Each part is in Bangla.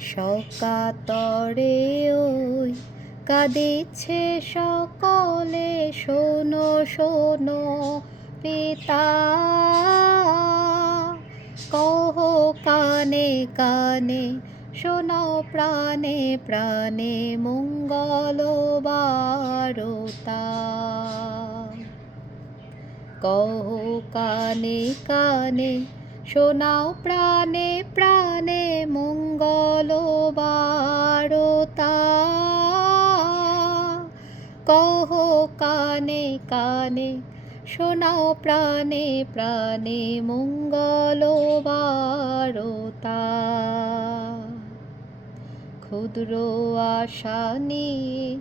সকাতরে ওই কাঁদিছে সকলে, শোনো শোনো পিতা। কহ কানে কানে শোনাও প্রাণে প্রাণে মঙ্গল বারতা কহ কানে কানে, শোনাও প্রাণে প্রাণে কানে কানে, শোনাও প্রাণে প্রাণে মঙ্গল বারতা ক্ষুদ্র আশা নিয়ে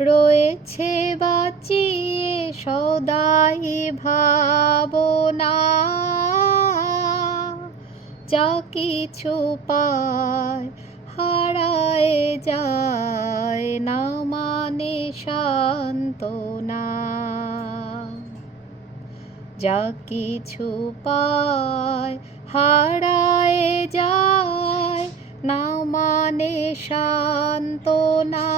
রয়েছে বাঁচিয়ে সদাই ভাবনা। যা কিছু পায় হারায় যায় না মানে সান্ত্বনা। যা কিছু পায় হারায় যায় না মানে সান্ত্বনা।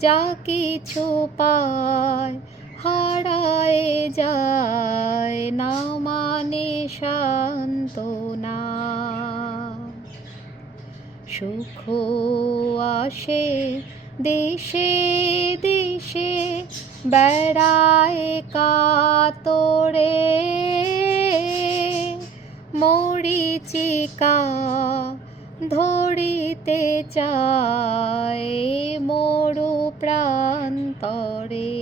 যা কিছু পায় হারায় যায় না মানে সান্ত্বনা। সুখ আসে দেশে দেশে বেড়ায় কাতরে। মরিচিকা ধরিতে চায় মরু প্রান্তরে।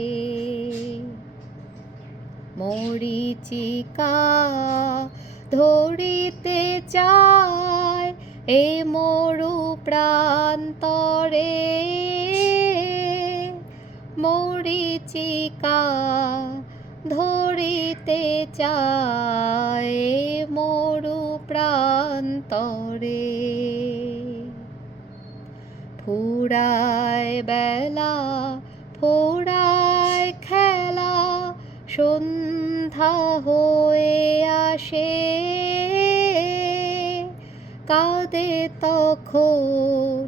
মরিচিকা ধরিতে চায় এ মরু প্রান্তরে মরিচিকা ধরিতে চায় মরু প্রান্তরে। ফুরায় বেলা, ফুরায় খেলা, সন্ধ্যা হয়ে আসে। কাঁদে তখন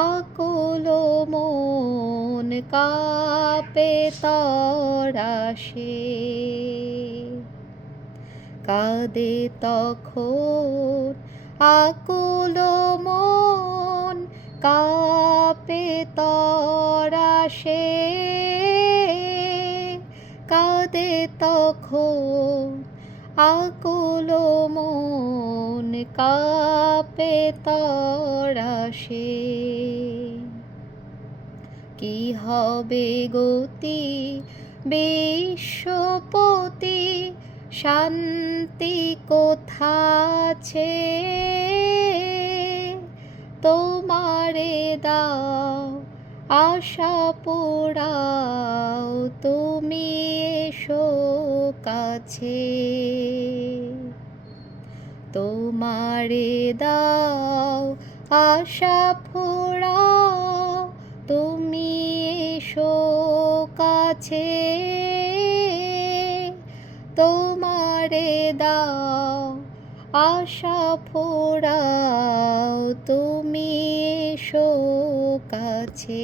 আকুল মন কাপে তরাসে কাঁদে তখন আকুল মন কাপে তরাসে কাঁদে তখন আকুল মন কাপে তরাসে কি হবে গতি বিশ্বপতি শান্তি কোথাছে তোমারে দাও আশা পোড়াও, তুমি এসো কাছে। তোমারে দাও, আশা ফোড়াও তুমি এসো কাছে। তোমারে দাও, আশা ফোড়াও তুমি এসো কাছে।